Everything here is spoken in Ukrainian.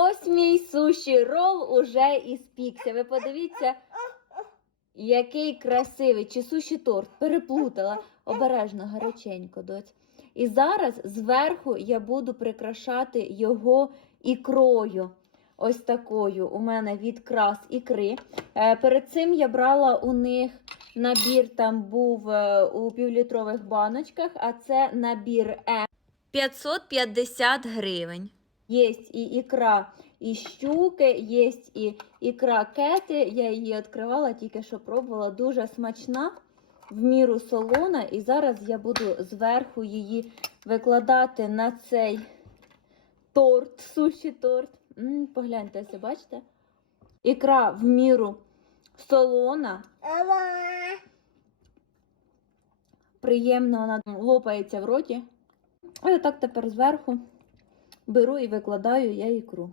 Ось мій суші рол уже іспікся. Ви подивіться, який красивий, чи суші торт. Переплутала. Обережно, гаряченько, доць. І зараз зверху я буду прикрашати його ікрою. Ось такою у мене відкрас ікри. Е, перед цим я брала у них набір, там був е, у півлітрових баночках, а це набір М. 550 гривень. Є і ікра і щуки, є і ікра кети. Я її відкривала, тільки що пробувала. Дуже смачна, в міру солона. І зараз я буду зверху її викладати на цей торт, суші торт. Погляньте, ось, бачите? Ікра в міру солона. Приємно вона лопається в роті. А так тепер зверху беру і викладаю я ікру.